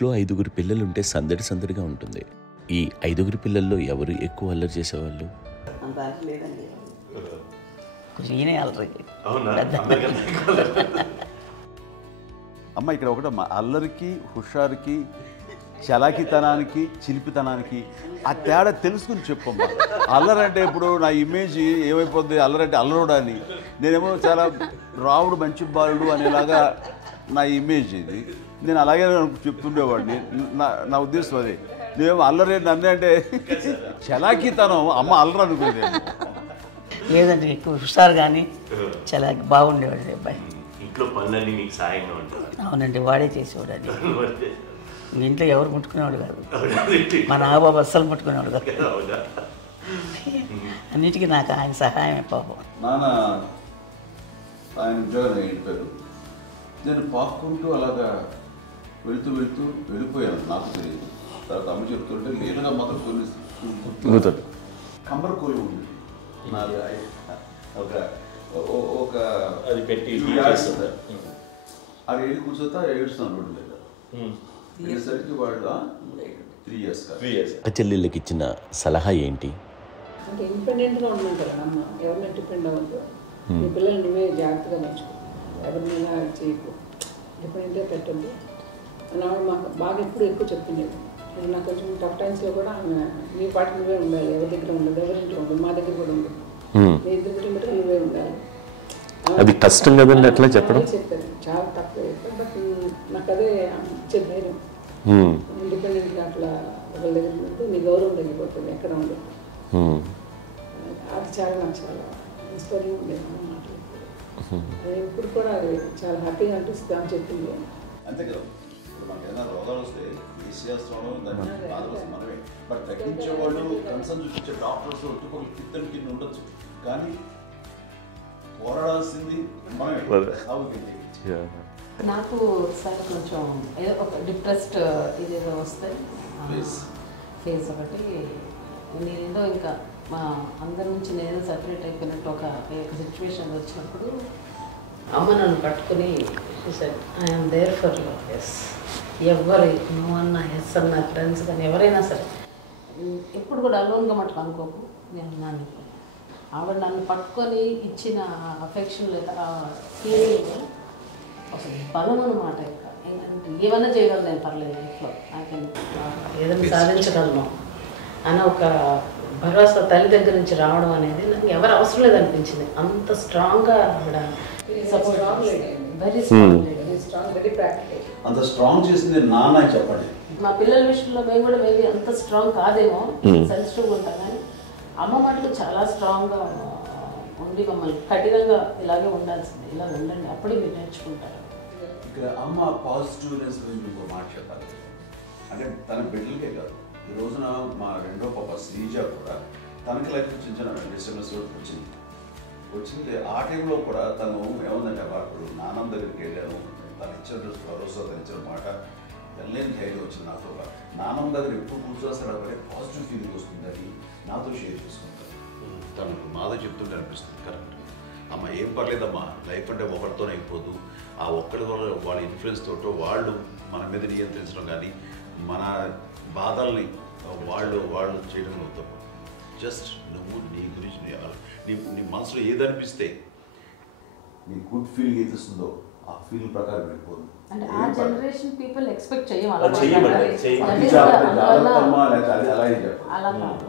ఇంట్లో 5గురు పిల్లలుంటే సందడి సందడిగా ఉంటుంది. ఈ 5గురు పిల్లల్లో ఎవరు ఎక్కువ అల్లరి చేసేవాళ్ళు? అంత అల్లరి లేదండి. కొంచెం ఈయనే అల్లరి. అమ్మ ఇక్కడ ఒకటమ్మా, అల్లరికి, హుషారుకి, చలాకితనానికి, చిలిపితనానికి ఆ తేడా తెలుసుకుని చెప్పమ్మా. అల్లరి అంటే ఇప్పుడు నా ఇమేజ్ ఏమైపోద్ది, అల్లరి అంటే అల్లరుడు అని, నేనేమో చాలా రావుడు మంచి బాలుడు అనేలాగా నా ఇమేజ్ ఇది. నేను అలాగే చెప్తుండేవాడిని. నా ఉద్దేశం అదే. నేనేమో అల్లరి నన్ను అంటే చలాకితనం, అమ్మ అల్లరి అనుకునేది. లేదండి, ఎక్కువ హుషారు కానీ చాలా బాగుండేవాడు అబ్బాయి. ఇంట్లో పనులన్నీ మీకు సాయంగా ఉంటాయి? అవునండి, వాడే చేసేవాడు. అది ఇంట్లో ఎవరు ముట్టుకునేవాడు కాదు. మా నాగబాబు అస్సలు ముట్టుకునేవాడు కాదు. అన్నిటికీ నాకు ఆయన సహాయమే పాపం. నాన్న ఆయన ఉద్యోగం వెళ్ళిపోయారు. నేను పాక్కుంటూ అలాగా వెళ్ళిపోయాను, నాకు తెలియదు. తర్వాత అమ్మ చెప్తుంటే లేదుగా మాత్రం కొన్ని కమ్మర కోలు ఉంది ఒక అది పెట్టి అది వెళ్ళి కూర్చోతా ఏడుస్తున్నాను రోడ్డు మీద. వెళ్ళేసరికి వాళ్ళు 3 years చెల్లెళ్ళకి ఇచ్చిన సలహా ఏంటి? అంటే ఇండిపెండెంట్గా ఉండమంటారు అమ్మ. ఎవరిని డిపెండ్ అవ్వద్దు. మీ పిల్లలు నువ్వే జాగ్రత్తగా నేర్చుకో, ఎవరినైనా చేయకు, డిపెండెంట్గా పెట్టద్దు అని ఆవిడ మాకు బాగా ఎప్పుడు ఎక్కువ చెప్తుండేది. నాకు కొంచెం టఫ్ టైమ్స్లో కూడా ఆమె నీ పాటి నువ్వే ఉండాలి, ఎవరి దగ్గర ఉండదు, ఎవరింట్లో ఉండదు, మా దగ్గర కూడా ఉండదు, నీ ఇద్దరు దగ్గర నువ్వే ఉండాలి. అది కష్టం కదండి అట్లా చెప్పడం. చెప్పాను, చాలా తక్కువ చెప్పాను. బట్ నాకు అదే ఇచ్చే ధైర్యం. ఇండిపెండెంట్గా అట్లా ఒకరి దగ్గర ఉంటే నీ గౌరవం తగ్గిపోతుంది, ఎక్కడ ఉండదు. అది చాలా నాకు చాలా ఇన్స్పైరింగ్ ఉండేది అమ్మ మాటలు. అది ఇప్పుడు కూడా అది చాలా హ్యాపీగా అనిపిస్తుంది అని చెప్పింది. అంతే కదా, ఇప్పుడు మనకి ఏదైనా రోగాలు వస్తే వేసేస్తాను, దాన్ని బాధలు మనమే. బట్ తగ్గించే వాళ్ళు, కన్సర్న్ చూపించే డాక్టర్స్ ఒట్టుకోలు కింద కింద ఉండొచ్చు, కానీ పోరాడాల్సింది మనమే. నాకు సార్ కొంచెం ఏదో ఒక డిప్రెస్డ్ ఇదేదో వస్తే ఫేస్ ఒకటి, నేనేదో ఇంకా మా అందరి నుంచి నేను సపరేట్ అయిపోయినట్టు ఒక సిచ్యువేషన్ వచ్చినప్పుడు అమ్మ నన్ను పట్టుకుని I'm there for you. Yes, ఎవరు నువ్వు అన్నా, ఎస్ అన్న ఫ్రెండ్స్ కానీ ఎవరైనా సరే ఎప్పుడు కూడా అలోన్గా మటుకు అనుకోకు, నేను నన్ను ఆవిడ నన్ను పట్టుకొని ఇచ్చిన అఫెక్షన్ లేదా ఫీలింగ్ అసలు బలం అన్నమాట. ఇంకా ఏంటంటే ఏమన్నా చేయగలను నేను, పర్లేదు లైఫ్లో నాకు ఏదైనా సాధించగలను అని ఒక భరోసా తల్లి దగ్గర నుంచి రావడం అనేది నాకు ఎవరు అవసరం లేదనిపించింది. అంత స్ట్రాంగ్గా ఆవిడ support, very strong, very practical. అంత స్ట్రాంగ్ చేసింది నాన్న చెప్పండి. మా పిల్లల విషయంలో మేము కూడా మేబీ అంత స్ట్రాంగ్ కాదేమో, సెన్సిటివ్గా ఉంటాం, కానీ అమ్మ మాటలు చాలా స్ట్రాంగ్గా ఉండి మమ్మల్ని కఠినంగా ఇలాగే ఉండాల్సింది, ఇలా ఉండండి, అప్పుడే మీరు నేర్చుకుంటారు. ఇక్కడ అమ్మ పాజిటివ్నెస్ గురించి ఇంకో మాట చెప్పాలి. అంటే తన బిడ్డలకే కాదు, ఈ రోజున మా రెండో పాప శ్రీజ కూడా తనకి లైఫ్ చిన్న డిస్టర్బెన్స్ వచ్చింది. ఆ టైంలో కూడా తను ఏముందంటే అప్పుడు నాన్న దగ్గరికి వెళ్ళాను, తను ఇచ్చిన భరోసా, తను ఇచ్చిన మాట వెళ్ళలేని ధైర్యం వచ్చింది నాతో. నాన్నమ్మ దగ్గర ఎప్పుడు కూర్చోస్తాడు అప్పుడే పాజిటివ్ ఫీలింగ్ వస్తుందని నాతో షేర్ చేసుకుంటాను. తను మాతో చెప్తుంటే అనిపిస్తుంది, కరెక్ట్ అమ్మ, ఏం పర్లేదమ్మా, లైఫ్ అంటే ఒకరితోనే అయిపోదు, ఆ ఒక్కరి వల్ల వాళ్ళ ఇన్ఫ్లుయెన్స్ తోటో వాళ్ళు మన మీద నియంత్రించడం కానీ మన బాధల్ని వాళ్ళు చేయడం అవుతాం. జస్ట్ నువ్వు నీ గురించి నీ మనసులో ఏదనిపిస్తే, నీ గుడ్ ఫీలింగ్ ఏది వస్తుందో ఆ ఫీలింగ్ ప్రకారం వెళ్ళిపోదు. అంటే ఆ జనరేషన్ పీపుల్ ఎక్స్పెక్ట్ చేయం అలా కాదు,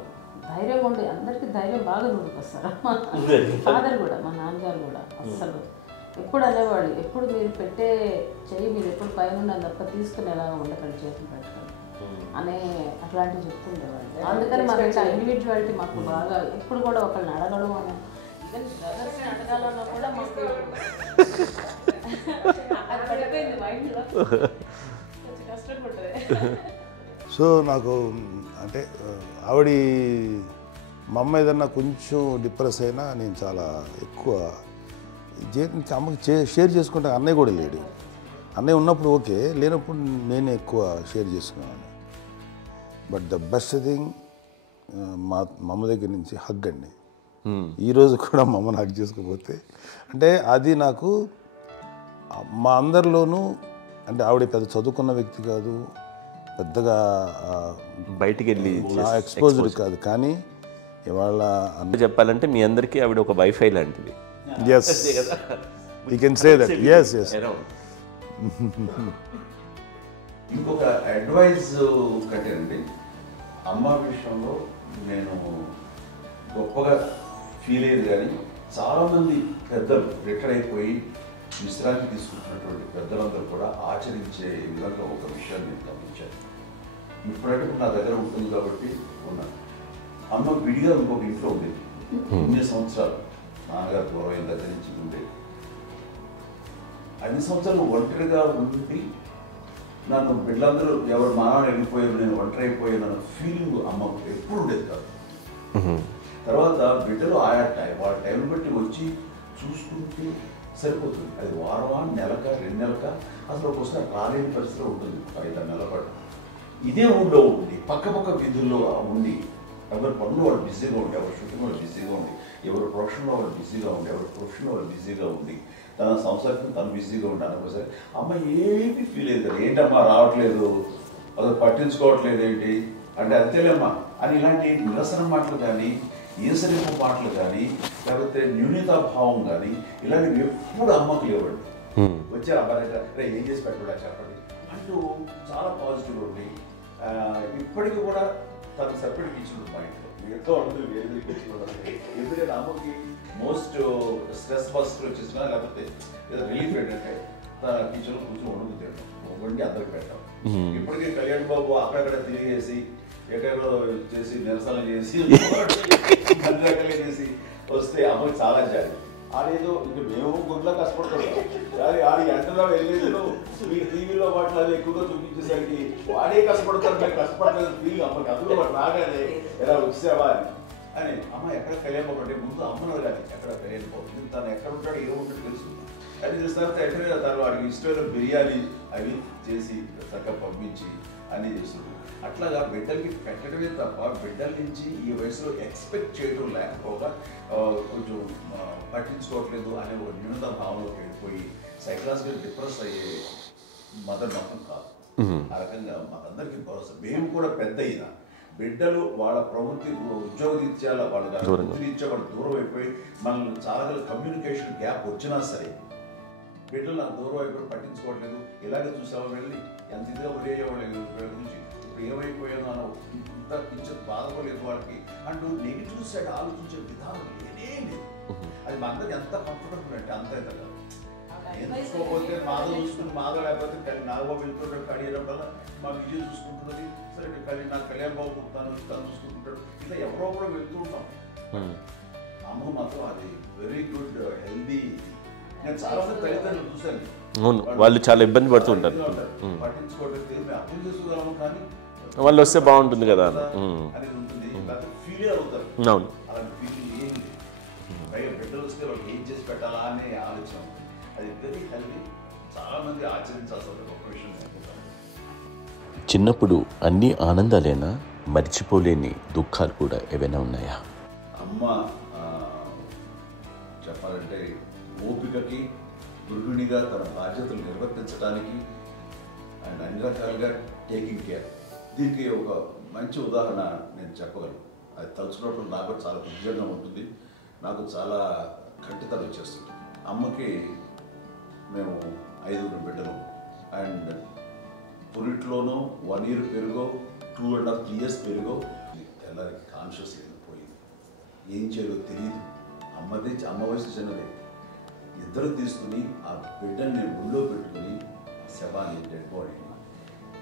ధైర్యం ఉండి అందరికి ధైర్యం బాగా నూరుకొస్తారు. ఫాదర్ కూడా, మా నాన్నగారు కూడా అస్సలు ఎప్పుడు అనేవాళ్ళు, ఎప్పుడు మీరు పెట్టే చెయ్యి మీరు ఎప్పుడు పైన తప్ప తీసుకుని ఎలా ఉండకండి, చేతులు పెట్టుకొని అనే అట్లాంటివి చెప్తుండేవాళ్ళు. అందుకని మాకు ఇండివిజువాలిటీ మాకు బాగా, ఎప్పుడు కూడా ఒకళ్ళని అడగడం అని, ఈవెన్ బ్రదర్స్ని అడగాలన్నా కూడా మాకు అది పడిపోయింది మైండ్లో, కొంచెం కష్టంగా ఉంటుంది. సో నాకు అంటే ఆవిడ మా అమ్మ ఏదన్నా కొంచెం డిప్రెస్ అయినా నేను చాలా ఎక్కువ అమ్మకి షేర్ చేసుకుంటే, అన్నయ్య కూడా లేడు. అన్నయ్య ఉన్నప్పుడు ఓకే, లేనప్పుడు నేనే ఎక్కువ షేర్ చేసుకున్నాను. బట్ ద బెస్ట్ థింగ్ మా అమ్మ దగ్గర నుంచి హగ్ అండి. ఈరోజు కూడా మా అమ్మని హగ్ చేసుకోకపోతే అంటే అది నాకు మా అందరిలోనూ, అంటే ఆవిడ పెద్ద చదువుకున్న వ్యక్తి కాదు, పెద్దగా బయటికి వెళ్ళి ఎక్స్పోజ్డ్ కాదు. కానీ ఇవాళ చెప్పాలంటే మీ అందరికీ ఆవిడ ఒక వైఫై లాంటిది. Yes you can say that. Yes yes. ఇంకొక అడ్వైజ్ కట్టండి, అమ్మ విషయంలో నేను గొప్పగా ఫీల్ అయ్యేది. కానీ చాలామంది పెద్దలు రిటైర్ అయిపోయి విశ్రాంతి తీసుకుంటున్నటువంటి పెద్దలందరూ కూడా ఆచరించే విధంగా ఒక విషయాన్ని నేను గమనించాను. ఇప్పుడంటే నా దగ్గర ఉంటుంది కాబట్టి ఉన్నాను. అమ్మ విడిగా ఇంకొక ఇంట్లో ఉండేది. 9 సంవత్సరాలు నాన్నగారు పూర్వమైన దగ్గర నుంచి ఉండేది. 5 సంవత్సరాలు ఒంటరిగా ఉండి నన్ను బిడ్డలందరూ ఎవరు మా నాన్న వెళ్ళిపోయారు, నేను ఒంటరి అయిపోయాను అన్న ఫీలింగ్ అమ్మకు ఎప్పుడు ఉండేది కాదు. తర్వాత బిడ్డలు వాళ్ళ టైం బట్టి వచ్చి చూసుకుంటే సరిపోతుంది. అది వారమా, నెలక, 2 నెలక, అసలు ఒకసారి రాలేని పరిస్థితిలో ఉంటుంది. 5-6 నెలల పాటు ఇదే ఊళ్ళో ఉండి పక్క వీధుల్లో ఉండి ఎవరి పనులు వాళ్ళు బిజీగా ఉండి, ఎవరి షూటింగ్ వాళ్ళు బిజీగా ఉండి, ఎవరి ప్రొఫెషన్లో వాళ్ళు బిజీగా ఉండి, ఎవరి ప్రొఫెషన్లో వాళ్ళు బిజీగా ఉండి, తన సంసారం తను బిజీగా ఉంటాను. ఒకసారి అమ్మ ఏమీ ఫీల్ అయ్యేది కదా, ఏంటమ్మా రావట్లేదు, అసలు పట్టించుకోవట్లేదు ఏంటి అంటే అంతేలేమ్మా అని ఇలాంటి నిరసన మాటలు కానీ, ఈసరింపు మాటలు కానీ, లేకపోతే న్యూనతాభావం కానీ ఇలాంటివి ఎప్పుడు అమ్మకు లేవండి. వచ్చారు అమ్మ దగ్గర ఏం చేసి పెట్టడా చెప్పండి అంటూ చాలా పాజిటివ్ ఉండి ఇప్పటికీ కూడా తను సపరేట్గా ఇచ్చిన మా ఇంట్లో ఎంతో ఉంటుంది. వేరే ఎందుకంటే అమ్మకి మోస్ట్ స్ట్రెస్ బస్టర్ వచ్చేసినా లేకపోతే ఏదో రిలీఫ్ ఏంటంటే తన కిచెన్లో కూర్చొని వండి అందరికి పెట్టాం. ఇప్పటికీ కళ్యాణ్ బాబు అక్కడక్కడ తిరిగేసి ఎక్కడో చేసి నిరసన చేసి చేసి వస్తే అమ్మకి చాలా జాలి. ఆడేదో ఇంక మేము గుడ్లా కష్టపడుతున్నాం కానీ ఆడి ఎంతలో వెళ్ళేదో మీ టీవీలో వాటిలో అది ఎక్కువగా చూపించేసరికి వాడే కష్టపడతారు, మేము కష్టపడలేదు ఫీల్ అమ్మకి. అందులో వాడు రాగానే ఎలా వచ్చావా అని అమ్మ ఎక్కడ కళ్యాణ్ బాబు అంటే ముందు అమ్మను కానీ ఎక్కడ కళ్యాణ్ బాబు తను ఎక్కడ ఉంటాడో ఏ ఉంటాడు తెలుసు. అది చూస్తారు ఎక్కడ తను వాడికి ఇష్టమైన బిర్యానీ అవి చేసి చక్కగా పంపించి అన్నీ చేస్తుంటాడు. అట్లాగా బిడ్డలకి పెట్టడమే తప్ప బిడ్డల నుంచి ఈ వయసులో ఎక్స్పెక్ట్ చేయడం లేకపోగా కొంచెం పట్టించుకోవట్లేదు అనే ఒక న్యూనత భావంలోకి వెళ్ళిపోయి సైకలాజికల్ డిప్రెస్ అయ్యే మదర్ మాత్రం కాదు. ఆ రకంగా మాకందరికీ భరోసా. మేము కూడా పెద్ద అయినా బిడ్డలు వాళ్ళ ప్రవృత్తి ఉద్యోగరీత్యా వాళ్ళ వృత్తిరీత్యా వాళ్ళు దూరం అయిపోయి మనల్ని చాలా కమ్యూనికేషన్ గ్యాప్ వచ్చినా సరే బిడ్డలు నాకు దూరం అయిపోయి పట్టించుకోవట్లేదు. ఇలాగే చూసావా వెళ్ళి ఎంత ఇదిగా వదిలేయేవాళ్ళు గురించి ఇప్పుడు ఏమైపోయాను అన్న ఇంత కించెం బాధపడలేదు వాళ్ళకి అంటూ నెగిటివ్ సైడ్ ఆలోచించే విధానం లేనే లేదు. అది మా అందరికి ఎంత కంఫర్టబుల్ అంటే అంత అయితే కాదు. చూసుకోకపోతే మాధవ్ చూసుకుని మాధవ్ లేకపోతే నాగబాబు వెళ్తుంటాడు కడియడం వల్ల మా విజయ్ చూసుకుంటున్నది సరే నాకు కళ్యాణ్ బాబు తను చూసుకుంటుంటాడు. ఇలా ఎవరో కూడా వెళ్తూ ఉంటాం. అమ్మ మాత్రం అది వెరీ గుడ్ హెల్దీ. నేను చాలా మంది తల్లిదండ్రులు చూశాను, వాళ్ళు చాలా ఇబ్బంది పడుతుంటారు, పట్టించుకోవడం మేము అర్థం చేసుకోగలము కానీ వాళ్ళు వస్తే బాగుంటుంది కదా అనేది ఉంటుంది. ఫీల్ అవుతారు. అవును, అలాంటి ఫీలింగ్ ఏం లేదు. పైగా బిడ్డలు వస్తే వాళ్ళు ఏం చేసి పెట్టాలా అనే ఆలోచన ఉంటుంది. అది వెరీ హెల్దీ. చాలా మంది ఆచరించాల్సిన గొప్ప విషయం అనుకుంటాను. చిన్నప్పుడు అన్ని ఆనందాలేనా, మర్చిపోలేని దుఃఖాలు కూడా ఏవైనా ఉన్నాయా? అమ్మ చెప్పాలంటే ఓపికకి, గృహిణిగా తన బాధ్యతలు నిర్వర్తించడానికి అండ్ అన్ని రకాలుగా టేకింగ్ కేర్, దీనికి ఒక మంచి ఉదాహరణ నేను చెప్పగలను. అది తలుచుకున్నప్పుడు నాకు చాలా ఉద్యోగంగా ఉంటుంది, నాకు చాలా ఖండితలు వచ్చేస్తుంది. అమ్మకి మేము 5 బిడ్డలు అండ్ పురిట్లోనూ 1 year పెరుగో 2.5 years పెరుగో తెల్లరికి కాన్షియస్ పోయింది. ఏం చేయాలో తెలియదు. అమ్మ వయసు చిన్నదే. ఇద్దరు తీసుకుని ఆ బిడ్డని నేను ఒళ్ళో పెట్టుకుని శవాన్ని డెడ్ బాడీని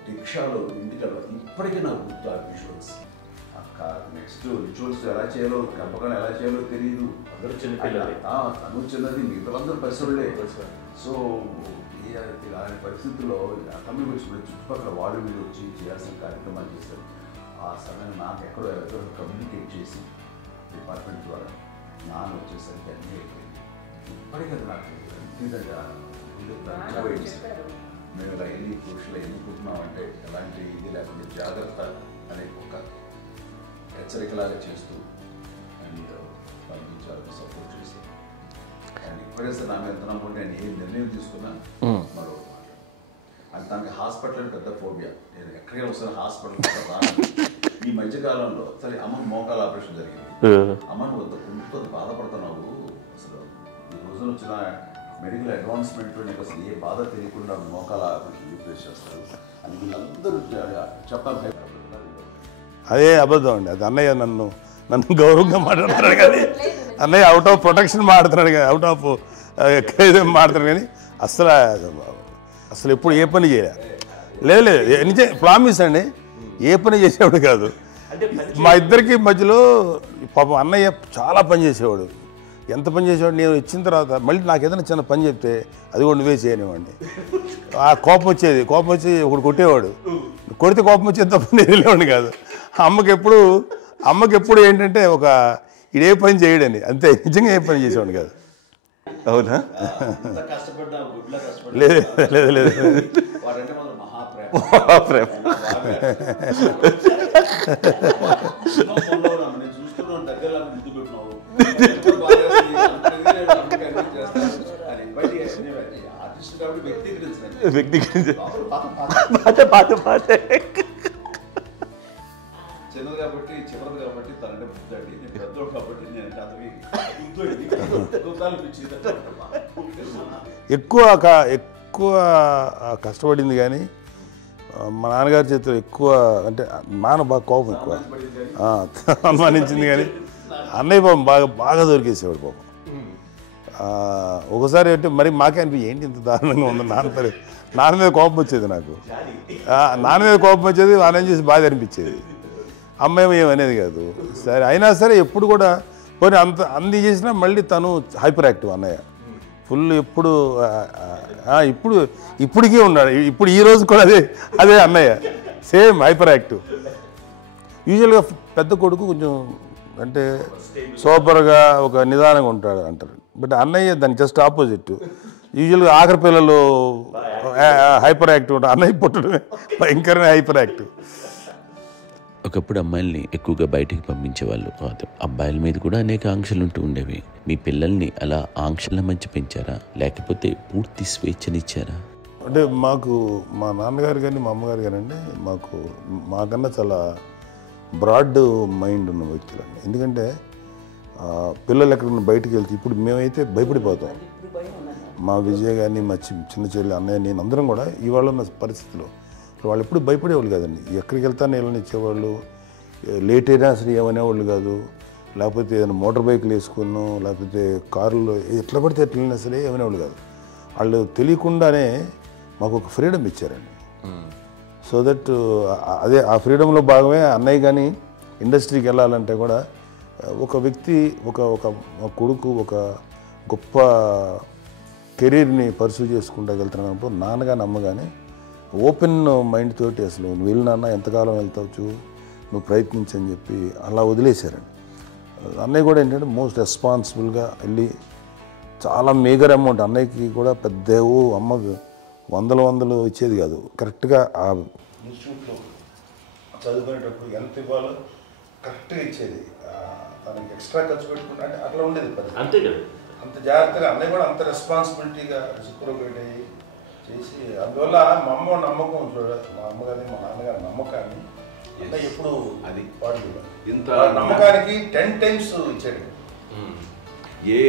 రిక్షాలో ఇంటికెళ్ళ ఇప్పటికీ నాకు గుర్తు ఆ విజువల్స్. నెక్స్ట్ రిచువల్స్ ఎలా చేయాలో, గంపకాలు ఎలా చేయాలో తెలియదు. అందరూ చిన్నపిల్లలే. తను చిన్నది, మిగతాందరూ పసివాళ్ళే. సో అలాంటి పరిస్థితుల్లో అక్కడికి వచ్చి చుట్టుపక్కల వాళ్ళు మీరు వచ్చి చేయాల్సిన కార్యక్రమాలు చేశారు. ఆ సమయం నాకు ఎక్కడో కమ్యూనికేట్ చేసి డిపార్ట్మెంట్ ద్వారా నాన్న వచ్చేసరికి అన్నీ అయిపోయింది. ఇప్పటికీ అది నాకు ఎందుకంటే మేము ఇలా ఎన్ని పురుషులు ఎన్నుకుంటున్నామంటే ఎలాంటి ఇది లేకుండా జాగ్రత్త అనే ఒక హెచ్చరికలాగా చేస్తూ అండ్ పంపించాలని సపోర్ట్ చేస్తాం. అండ్ ఇప్పుడేస్తే నా మీద ఎంత నమ్ముకుంటే నేను ఏ నిర్ణయం తీసుకున్నా మరో మాట అది తనకి హాస్పిటల్ పెద్ద ఫోబియా. నేను ఎక్కడికి వస్తాను హాస్పిటల్ ఈ మధ్యకాలంలో సరే అమ్మ మోకాల ఆపరేషన్ జరిగింది. అమ్మ నువ్వు కొంత బాధపడుతున్నావు, అసలు ఈ రోజున వచ్చిన మెడికల్ అడ్వాన్స్మెంట్ నీకు అసలు ఏ బాధ తెలియకుండా మోకాల ఆపరేషన్ రీప్లేస్ చేస్తారు అని వీళ్ళందరూ చెప్పాలి. అదే అబద్ధం అండి. అది అన్నయ్య నన్ను గౌరవంగా మాట్లాడుతున్నాడు కానీ అన్నయ్య అవుట్ ఆఫ్ ప్రొటెక్షన్ మాట్లాడుతున్నాడు కానీ అవుట్ ఆఫ్ మాట్లాడుతున్నాడు కానీ అసలు ఎప్పుడు ఏ పని చేయలే. లేదు నిజే ప్రామిస్ అండి, ఏ పని చేసేవాడు కాదు. మా ఇద్దరికి మధ్యలో పాపం అన్నయ్య చాలా పని చేసేవాడు. ఎంత పని చేసేవాడు, నేను ఇచ్చిన తర్వాత మళ్ళీ నాకు ఏదైనా చిన్న పని చెప్తే అది కూడా నువ్వే చేయనివ్వండి. ఆ కోపం వచ్చేది, కోపం వచ్చి ఒకడు కొట్టేవాడు, కొడితే కోపం వచ్చేది తప్ప నేను వెళ్ళేవాడిని కాదు. అమ్మకి ఎప్పుడు ఏంటంటే ఒక ఇదే పని చేయడని, అంతే. నిజంగా ఏ పని చేసేవాడిని కాదు. అవునా? లేదు లేదు లేదు మహాప్రేమ. చిన్నది కాబట్టి చివరిది కాబట్టి తనంటే బుద్ధండి, నేను పెద్దోడు కాబట్టి నేను ఎక్కువ కష్టపడింది కానీ మా నాన్నగారి చేతిలో ఎక్కువ అంటే నాన్న బాగా కోపం ఎక్కువ అనుమానించింది కానీ అన్నయ్య పాపం బాగా దొరికేసేవాడు పాపం. ఒకసారి అంటే మరి మాకే అనిపి ఏంటి ఇంత దారుణంగా ఉంది నాన్న మీద కోపం వచ్చేది నాకు. నాన్న మీద కోపం వచ్చేది, వాళ్ళని చూసి బాధ అనిపించేది. అమ్మాయి ఏమనేది కాదు. సరే అయినా సరే ఎప్పుడు కూడా పోనీ అన్ని చేసినా మళ్ళీ తను హైపర్ యాక్టివ్ అన్నయ్య ఫుల్. ఇప్పటికీ ఉన్నాడు. ఇప్పుడు ఈ రోజు కూడా అదే అన్నయ్య సేమ్ హైపర్ యాక్టివ్. యూజువల్గా పెద్ద కొడుకు కొంచెం అంటే సూపర్గా ఒక నిదానంగా ఉంటాడు అంటారు. బట్ అన్నయ్య దాని జస్ట్ ఆపోజిట్. యూజువల్గా ఆఖరి పిల్లలు హైపర్ యాక్టివ్ ఉంటారు, అన్నయ్య పుట్టడమే భయంకరమైన హైపర్ యాక్టివ్. ఒకప్పుడు అమ్మాయిల్ని ఎక్కువగా బయటికి పంపించేవాళ్ళు కాదు, అబ్బాయిల మీద కూడా అనేక ఆంక్షలు ఉంటూ ఉండేవి. మీ పిల్లల్ని అలా ఆంక్షల మధ్య పెంచారా, లేకపోతే పూర్తి స్వేచ్ఛనిచ్చారా? అంటే మాకు మా నాన్నగారు కానీ మా అమ్మగారు కానండి మాకన్నా చాలా బ్రాడ్ మైండ్ ఉన్న వ్యక్తులండి. ఎందుకంటే పిల్లలు ఎక్కడన్నా బయటకు వెళ్తే ఇప్పుడు మేమైతే భయపడిపోతాం. మా విజయ్ కానీ మా చిన్న చెల్లి అన్నయ్య నేను అందరం కూడా ఇవాళ ఉన్న పరిస్థితిలో వాళ్ళు ఎప్పుడు భయపడేవాళ్ళు కాదండి. ఎక్కడికి వెళ్తాను నీళ్ళని ఇచ్చేవాళ్ళు, లేట్ అయినా అసలు ఏమనేవాళ్ళు కాదు. లేకపోతే ఏదైనా మోటార్ బైక్లు వేసుకున్నాం, లేకపోతే కారులో ఎట్లా పడితే ఎట్లయినా సరే ఏమనేవాళ్ళు కాదు. వాళ్ళు తెలియకుండానే మాకు ఒక ఫ్రీడమ్ ఇచ్చారండి. సో దట్ అదే ఆ ఫ్రీడంలో భాగమే అన్నయ్య కానీ ఇండస్ట్రీకి వెళ్ళాలంటే కూడా ఒక వ్యక్తి ఒక కొడుకు ఒక గొప్ప కెరీర్ని పర్సూ చేసుకుంటూ వెళ్తున్నప్పుడు నాన్నగాని అమ్మగానే ఓపెన్ మైండ్ తోటి అసలు నువ్వు వెళ్ళినా ఎంతకాలం వెళ్తావచ్చు, నువ్వు ప్రయత్నించని చెప్పి అలా వదిలేశారండి. అన్నయ్య కూడా ఏంటంటే మోస్ట్ రెస్పాన్సిబుల్గా వెళ్ళి చాలా మేజర్ అమౌంట్ అన్నయ్యకి కూడా పెద్ద అమ్మకు వందలు ఇచ్చేది కాదు. కరెక్ట్గా ఆ ఇన్స్టిట్యూట్లో చదువుకునేటప్పుడు ఎంత ఇవ్వాలో కరెక్ట్గా ఇచ్చేది. తనకి ఎక్స్ట్రా ఖర్చు పెట్టుకుంటే అంటే అట్లా ఉండేది పరిస్థితి. అంతే కదా, అంత జాగ్రత్తగా అన్నయ్య కూడా అంత రెస్పాన్సిబిలిటీగా రెసిప్రోకేట్ అయ్యి చేసి అందువల్ల మా అమ్మ నమ్మకం మా అమ్మగారి మా నాన్నగారి నమ్మకాన్ని ఎప్పుడు అది ఇంత నమ్మకానికి 10 times ఇచ్చాడు. ఏ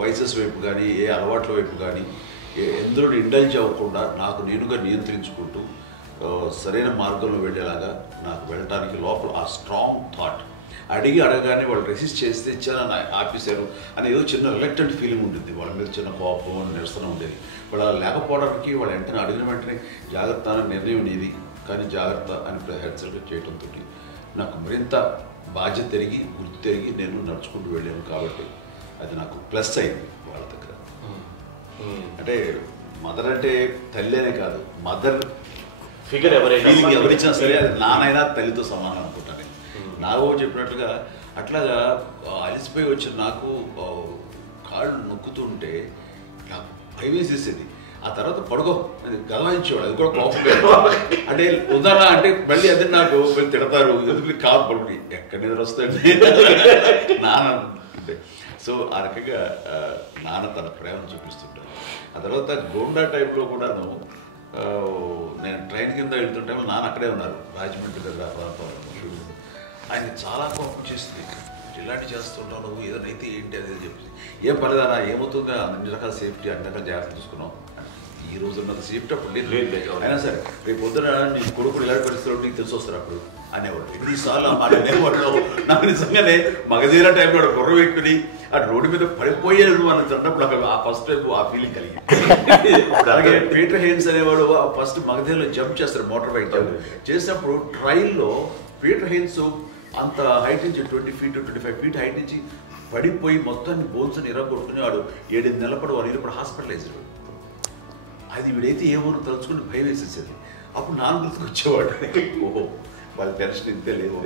వయసెస్ వైపు కానీ ఏ అలవాట్ల వైపు కానీ ఎందులో ఇండల్జ్ అవ్వకుండా నాకు నేనుగా నియంత్రించుకుంటూ సరైన మార్గంలో వెళ్ళేలాగా నాకు వెళ్ళడానికి లోపల ఆ స్ట్రాంగ్ థాట్. అడగగానే వాళ్ళు రెసిస్ట్ చేస్తే చాలా ఆపేశారు అని ఏదో చిన్న రిలక్టెంట్ ఫీలింగ్ ఉంటుంది. వాళ్ళ మీద చిన్న కోపం నిరసన ఉండేది. వాళ్ళు అలా లేకపోవడానికి వాళ్ళు వెంటనే అడిగిన వెంటనే జాగ్రత్త అనే నిర్ణయం ఉండేది. కానీ జాగ్రత్త అని హెచ్చరిక చేయడంతో నాకు మరింత బాధ్యత తిరిగి గుర్తు తిరిగి నేను నడుచుకుంటూ వెళ్ళాను. కాబట్టి అది నాకు ప్లస్ అయింది వాళ్ళ దగ్గర. అంటే మదర్ అంటే తల్లి అనే కాదు, మదర్ ఫిగర్ ఎవరిచ్చినా సరే అది నానైనా తల్లితో సమానం అనుకుంటాను. నాకు చెప్పినట్లుగా అట్లాగా అలిసిపోయి వచ్చిన నాకు కాళ్ళు నొక్కుతుంటే నాకు భయం వేసేసేది. ఆ తర్వాత పడుకో అది గమనించేవాడు, అది కూడా కోపం అంటే ఉదాహరణ అంటే మళ్ళీ అదే నాకు తిడతారు ఎందుకు కాదు పడుకుని ఎక్కడ నిద్ర వస్తాయండి నాన్న అంటే. సో ఆ రకంగా నాన్న తన ప్రేమను చూపిస్తుంటారు. ఆ తర్వాత గోండా టైప్లో కూడాను నేను ట్రైన్ కింద వెళ్తుంటే నాన్న అక్కడే ఉన్నారు, రాజమండ్రి దగ్గర ప్రాంతంలో. ఆయన చాలా కోపం చేస్తుంది, ఇలాంటివి చేస్తుంటావు నువ్వు, ఏదైనా అయితే ఏంటి అనేది చెప్పి, ఏం పర్లేదన్నా ఏమవుతుందో అన్ని రకాల సేఫ్టీ అన్ని రకాల జాగ్రత్త చూసుకున్నాం. ఈ రోజు ఉన్నంత సేఫ్టీ అప్పుడు లేదు. అయినా సరే రేపు పొద్దున నీ కొడుకులు ఇలాంటి పరిస్థితులు నీకు తెలిసి వస్తారు అప్పుడు అనేవాడు. ఎన్నిసార్లు మాట అనేవాడు. నాకు నిజంగానే మగధీర టైంలో గుర్ర వేసుకుని ఆ రోడ్డు మీద పడిపోయేది అని అన్నప్పుడు నాకు ఆ ఫస్ట్ టైం ఆ ఫీలింగ్ కలిగింది. అలాగే పీటర్ హెయిన్స్ అనేవాడు ఫస్ట్ మగధీరలో జంప్ చేస్తారు, మోటార్ బైక్ జంప్ చేసినప్పుడు ట్రైల్లో పీటర్ హెయిన్స్ అంత హైట్ నుంచి 20 feet 25 feet హైట్ నుంచి పడిపోయి మొత్తాన్ని బోన్స్ ఇరగొట్టుకుని వాడు 7 నెలల పాటు వాడు ఇరప్పుడు హాస్పిటలైజ్డ్. అది వీడైతే ఏమో తలుచుకుని భయం వేసేసేది. అప్పుడు నాన్న గుర్తుకు వచ్చేవాడు, ఓహో వాళ్ళ టెన్షన్ ఇంతే లేదు,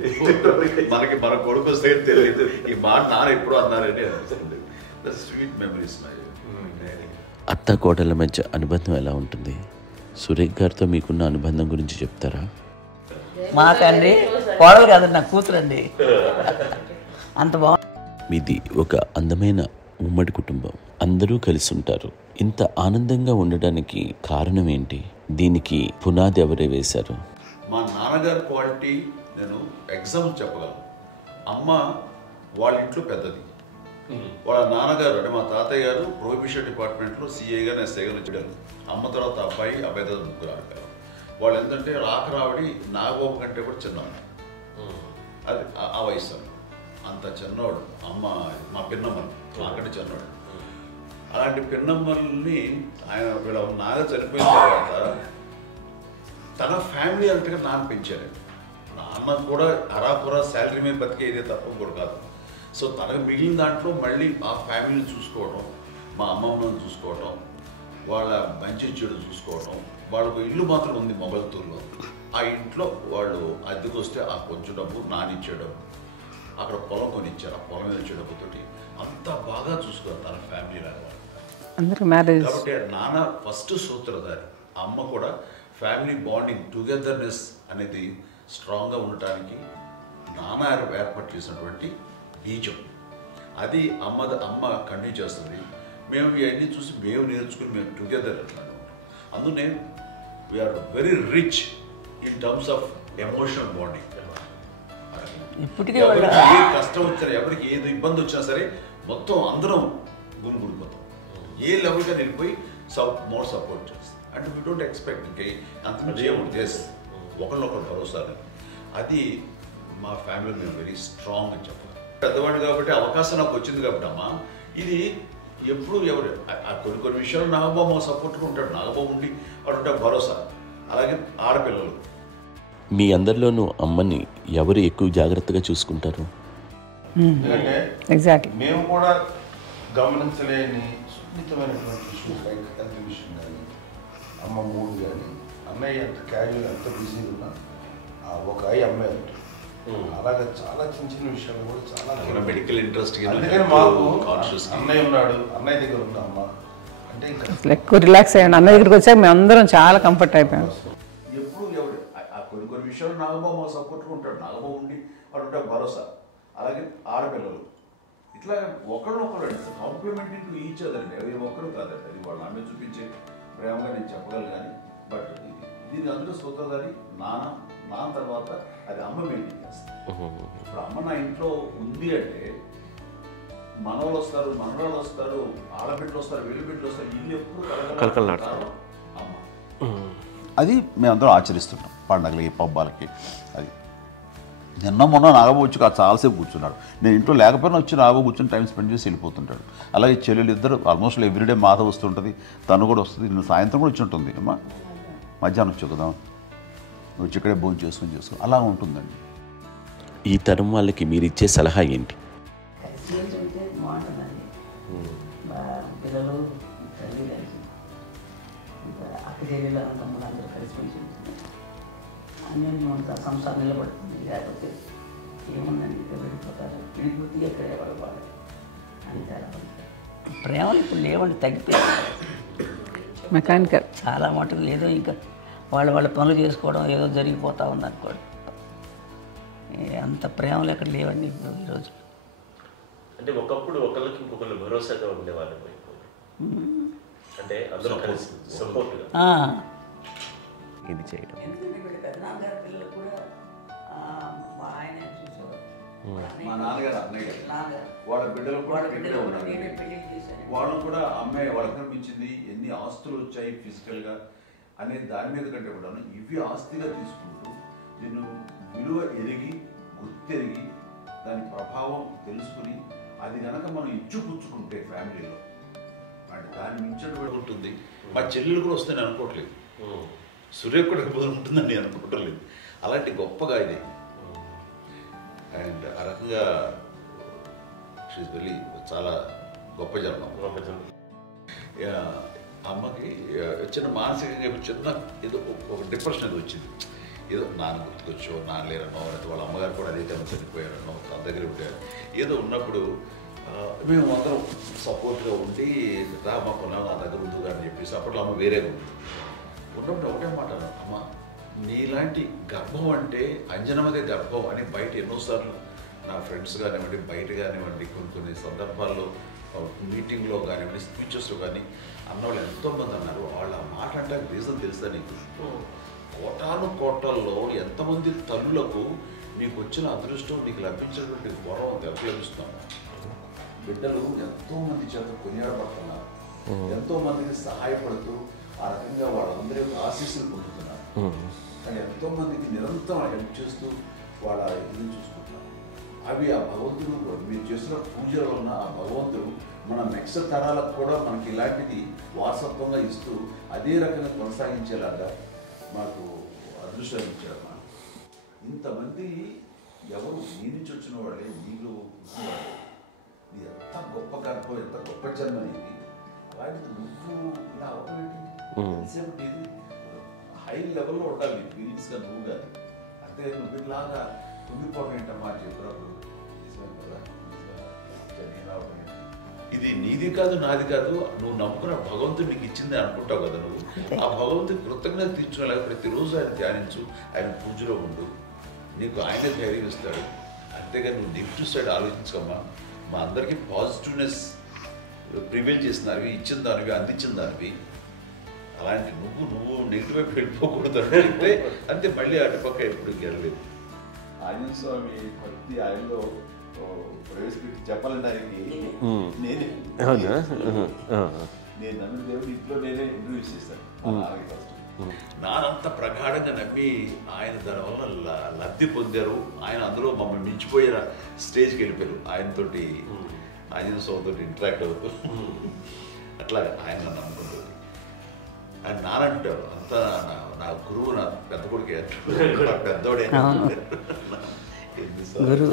మనకి మన కొడుకు వస్తే తెలియదు ఈ మాట నాన్న ఎప్పుడు అన్నారని అనిపిస్తుంది. Sweet memories. అత్త కోడళ్ళ మధ్య అనుబంధం ఎలా ఉంటుంది? సురేఖ్ గారితో మీకున్న అనుబంధం గురించి చెప్తారా? మాకండి కోడలు కాదండి, నా కూతురండి. అంత బాగుంది. మీది ఒక అందమైన ఉమ్మడి కుటుంబం, అందరూ కలిసి ఉంటారు. ఇంత ఆనందంగా ఉండడానికి కారణం ఏంటి? దీనికి పునాది ఎవరే వేశారు? మా నాన్నగారి క్వాలిటీ నేను ఎగ్జాంపుల్ చెప్పగలను. అమ్మ వాళ్ళ ఇంట్లో పెద్దది, వాళ్ళ నాన్నగారు అంటే మా తాతయ్య గారు ప్రొహిబిషన్ డిపార్ట్మెంట్లో సిఐగా ఎస్ఐగా వచ్చాడు. అమ్మ తర్వాత అబ్బాయి తర్వాత ముగ్గురు ఆడగారు. వాళ్ళు ఎంతంటే రాకరావడి నాగబాబు కంటే కూడా చిన్నమ్మ, అది ఆ వయసు అంత చిన్నవాడు. అమ్మ మా పిన్నమ్మని నాకంటే చిన్నవాడు. అలాంటి పిన్నమ్మల్ని ఆయన వీళ్ళ నాగ చనిపోయిన తర్వాత తన ఫ్యామిలీ అంతగా నాన్న పెంచారు. నాన్న కూడా అరాపురా శాలరీ మీద బతికేదే తప్ప కూడా కాదు. సో తనకు మిగిలిన దాంట్లో మళ్ళీ ఆ ఫ్యామిలీని చూసుకోవడం, మా అమ్మమ్మని చూసుకోవడం, వాళ్ళ మంచి చెడు చూసుకోవడం. వాళ్ళకు ఇల్లు మాత్రం ఉంది మొగల్తూరులో. ఆ ఇంట్లో వాళ్ళు అద్దెకు వస్తే ఆ కొంచెం డబ్బు నానిచ్చే అక్కడ పొలం కొనిచ్చారు. ఆ పొలం ఇచ్చే డబ్బుతోటి అంతా బాగా చూసుకోరు తన ఫ్యామిలీ లాగా. కాబట్టి నాన్న ఫస్ట్ సూత్రధారి. అమ్మ కూడా ఫ్యామిలీ బాండింగ్ టుగెదర్నెస్ అనేది స్ట్రాంగ్గా ఉండటానికి నాన్న ఏర్పాటు చేసినటువంటి బీజం అది అమ్మ కంటిన్యూ చేస్తుంది. మేము ఇవన్నీ చూసి మేము నేర్చుకుని మేము టుగెదర్ అంటున్నాను. అందునే we are very rich in terms of emotional bonding. ఇప్పటికే ఏ కష్టం వచ్చినా, ఎవరికి ఏది ఇబ్బంది వచ్చినా సరే మొత్తం అందరం గురిపోతాం. ఏ లెవెల్గా వెళ్ళిపోయి మోర్ సపోర్ట్ చేస్తాం. అంటే వీ డోంట్ ఎక్స్పెక్ట్ ఇంకే అంత చేయముంది చేసి ఒకరినొకరు భరోసా. అది మా ఫ్యామిలీ మేము వెరీ స్ట్రాంగ్ అని చెప్పాలి. పెద్దవాడు కాబట్టి అవకాశం నాకు వచ్చింది కాబట్టి అమ్మ ఇది ఎప్పుడు ఎవరు కొన్ని విషయాలు నాగబాబు సపోర్ట్గా ఉంటాడు. నాగబాబు ఉండి వాడు ఉంటాడు భరోసా. అలాగే ఆడపిల్లలు మీ అందరిలోనూ అమ్మని ఎవరు ఎక్కువ జాగ్రత్తగా చూసుకుంటారు? ఎగ్జాక్ట్లీ. మేము కూడా గమనించలేని సున్నితమైనటువంటి విషయం, లైక్ హెల్త్ విషయం కానీ, అమ్మ మూడు కానీ, అన్నయ్య ఎంత క్యాజువల్ ఎంత బిజీగా ఉన్నా ఒక అమ్మాయి ఉంటుంది. అలాగే చాలా చిన్న చిన్న విషయాలు కూడా చాలా మెడికల్ ఇంట్రెస్ట్. అందుకని మాకు అన్నయ్య ఉన్నాడు, అన్నయ్య దగ్గర ఉంది అమ్మ అంటే ఇంకా ఎక్కువ రిలాక్స్ అయ్యాను. అన్నయ్య దగ్గరికి వచ్చాక మేము అందరం చాలా కంఫర్ట్ అయిపోయాం. ఎప్పుడు ఎవరు కొన్ని విషయాలు నాగబాబు సపోర్ట్గా ఉంటాడు. నాగబాబు ఉండి వాడు ఉంటాడు భరోసా. అలాగే ఆడపిల్లలు ఇట్లా ఒకరినొకరు కాంప్లిమెంటింగ్ టు ఈచ్ అదర్ అండి. అవి ఒక్కరు కాదండి, అది వాళ్ళు ఆమె చూపించే ప్రేమగా నేను చెప్పగలను. కానీ బట్ దీని అందరూ సూత్రధారి నాన్న తర్వాత అది అమ్మ మెయింటైన్ చేస్తుంది. ఇప్పుడు అమ్మ నా ఇంట్లో ఉంది అంటే మనవాళ్ళు వస్తారు, మనవాళ్ళు వస్తారు, ఆడబిడ్డలు వస్తారు, వీళ్ళు బిడ్డలు వస్తారు, ఇల్లు ఎప్పుడు కలకలాడతారు అమ్మ. అది మేమందరం ఆచరిస్తుంటాం పండగలకి పబ్బాలకి. అది నిన్న మొన్న నాగబాబు వచ్చి చాలాసేపు కూర్చున్నాడు. నేను ఇంట్లో లేకపోయినా వచ్చి నాగబాబు కూర్చొని టైం స్పెండ్ చేసి వెళ్ళిపోతుంటాడు. అలాగే చెల్లెలు ఇద్దరు ఆల్మోస్ట్ ఎవ్రీడే మాత వస్తుంటుంది, తను కూడా వస్తుంది. నిన్న సాయంత్రం కూడా వచ్చి ఉంటుంది. అమ్మా మధ్యాహ్నం వచ్చి కదా వచ్చి ఇక్కడే భోజనం చేసుకో అలా ఉంటుందండి. ఈ తరం వాళ్ళకి మీరు ఇచ్చే సలహా ఏంటి? బాగుంటుందండి. పిల్లలు తల్లి కలిసి ఇంకా అక్క చెల్లెలు తమ్ముడు అందరూ కలిసిపోయి అన్నీ అంతా సంసారం నిలబడుతుంది. లేకపోతే ఏముందండి ఇక్కడ వెళ్ళిపోతారు, విడిపోతే ఎక్కడ ఎవరు వాళ్ళు అంతే. ప్రేమలు ఇప్పుడు లేవండి, తగ్గిపోయాయి. మెకానికల్ చాలా మటుకు ఏదో ఇంకా వాళ్ళ పనులు చేసుకోవడం ఏదో జరిగిపోతూ ఉందనుకోండి. అంత ప్రేమలు ఎక్కడ లేవండి ఇప్పుడు ఈరోజు. అంటే ఒకప్పుడు ఒకళ్ళకి ఇంకొకళ్ళు భరోసాగా ఉండేవాళ్ళు, అంటే అందరూ కలిసి సపోర్ట్గా. ఇది చేయడం? ఎందుకంటే వీళ్ళ పెద్దనాన్నగారి పిల్లలు కూడా మా ఆయన చూసేవారు. మా నాన్నగారు అన్నయ్య గారు నాన్నగారు వాళ్ళ బిడ్డలు కూడా వాళ్ళ ఇక్కడే బిడ్డలు కూడా ఉన్నారు. నేనే పెళ్లి చేశాను. వాళ్ళు కూడా అమ్మాయి వాళ్ళకి కనిపించింది ఎన్ని ఆస్తులు వచ్చాయి ఫిజికల్గా అనే దాని మీద కంటే కూడా ఇవి ఆస్తిగా తీసుకుంటూ దీన్ని విలువ ఎరిగి గుర్తెరిగి దాని ప్రభావం తెలుసుకుని అది కనుక మనం ఇచ్చుపుచ్చుకుంటే ఫ్యామిలీలో అంటే దాని మించడం కూడా ఉంటుంది. మా చెల్లెలు కూడా వస్తే నేను అనుకోవట్లేదు, సూర్య కూడా ఉంటుందని నేను అనుకోవట్లేదు. అలాంటి గొప్పగా ఇది అండ్ ఆ రకంగా షీస్ వెరీ చాలా గొప్ప జన్మ. అమ్మకి చిన్న మానసికంగా చిన్న ఏదో ఒక డిప్రెషన్ ఏదో వచ్చింది. ఏదో నాన్న గుర్తుకొచ్చో నాన్న లేరనో లేకపోతే వాళ్ళ అమ్మగారు కూడా అదే టైం చనిపోయారనో తన దగ్గర ఉంటారు. ఏదో ఉన్నప్పుడు మేము అందరం సపోర్ట్గా ఉండి రా మా పొలం నా దగ్గర ఉందిగా అని చెప్పేసి అప్పట్లో అమ్మ వేరేగా ఉంది. ఉన్నప్పుడు ఒకటే మాట అమ్మ నీలాంటి గర్భం అంటే అంజనమదే గర్భం అని బయట ఎన్నోసార్లు నా ఫ్రెండ్స్ కానివ్వండి బయట కానివ్వండి కొన్ని సందర్భాల్లో మీటింగ్లో కానివ్వండి స్పీచెస్లో కానీ అన్నవాళ్ళు ఎంతోమంది అన్నారు. వాళ్ళ మాట అంటే రీజన్ తెలుసా నీకు? కోటాను కోటాల్లో ఎంతమంది తల్లులకు నీకు వచ్చిన అదృష్టం నీకు లభించినటువంటి గౌరవం ఎవరు లభిస్తున్నాం? బిడ్డలు ఎంతోమంది చేత కొనియాడబడుతున్నారు, ఎంతోమందికి సహాయపడుతూ ఆ రకంగా వాళ్ళందరి యొక్క ఆశీస్సులు పొందుతున్నారు. కానీ ఎంతోమందికి నిరంతరం హెల్ప్ చేస్తూ వాళ్ళ ఇది చూసుకుంటున్నారు. అవి ఆ భగవంతుడు మీరు చేసిన పూజలో ఉన్న ఆ భగవంతుడు మన నెక్స్ట్ తరాలకు కూడా మనకి ఇలాంటిది వారసత్వంగా ఇస్తూ అదే రకంగా కొనసాగించేలాగా మాకు అదృష్టాన్ని ఇచ్చారు. ఇంతమంది ఎవరు నీ నుంచి వచ్చిన వాళ్ళే నీకు ఇది ఎంత గొప్ప గర్భం, ఎంత గొప్ప జన్మ నీది. అలాంటిది నువ్వు ఇలా అవ్వబెట్టి ఎంతసేపు ఇది హై లెవెల్లో ఉండాలి నీ ఫీలింగ్స్గా నువ్వు కానీ. అంతే నువ్వు ఇలాగా కుంగిపోవడం ఏంటమ్మా చెప్పినప్పుడు నిజమే కదా. ఇది నీది కాదు నాది కాదు, నువ్వు నమ్ముకున్న భగవంతుడు నీకు ఇచ్చింది అనుకుంటావు కదా. నువ్వు ఆ భగవంతుడి కృతజ్ఞత తీర్చుకోలేక ప్రతిరోజు ఆయన ధ్యానించు, ఆయన పూజలో ఉండు, నీకు ఆయనే ధైర్యం ఇస్తాడు. అంతేగాని నువ్వు నెగిటివ్ సైడ్ ఆలోచించకమ్మా. మా అందరికీ పాజిటివ్నెస్ ప్రివైల్ చేసిన దానివి, ఇచ్చిన దానివి, అందించిన దానివి. అలాంటి నువ్వు నెగిటివ్ వైపు వెళ్ళిపోకూడదు అంటే అంతే. మళ్ళీ అటుపక్క ఎప్పుడు గెలలేదు. ఆంజనేయ స్వామి భక్తి ఆయనలో ప్రవేశపెట్టి చెప్పాలంటే ఆయనకి నేనే నేను నమ్మిన దేవుడు ఇంట్లో నేనే ఇంట్రడ్యూస్ చేశాను. నానంత ప్రగాఢంగా నమ్మి ఆయన దానివల్ల లబ్ధి పొందారు. ఆయన అందులో మమ్మల్ని మించిపోయిన స్టేజ్కి వెళ్ళిపోయారు. ఆయనతోటి ఆంజనేయ స్వామితో ఇంటరాక్ట్ అవుతూ అట్లా ఆయన నమ్ముకుంటుంది. ఆయన నానంటారు అంతా నా గురువు, నా పెద్ద కొడుకే, పెద్దోడే. గురువు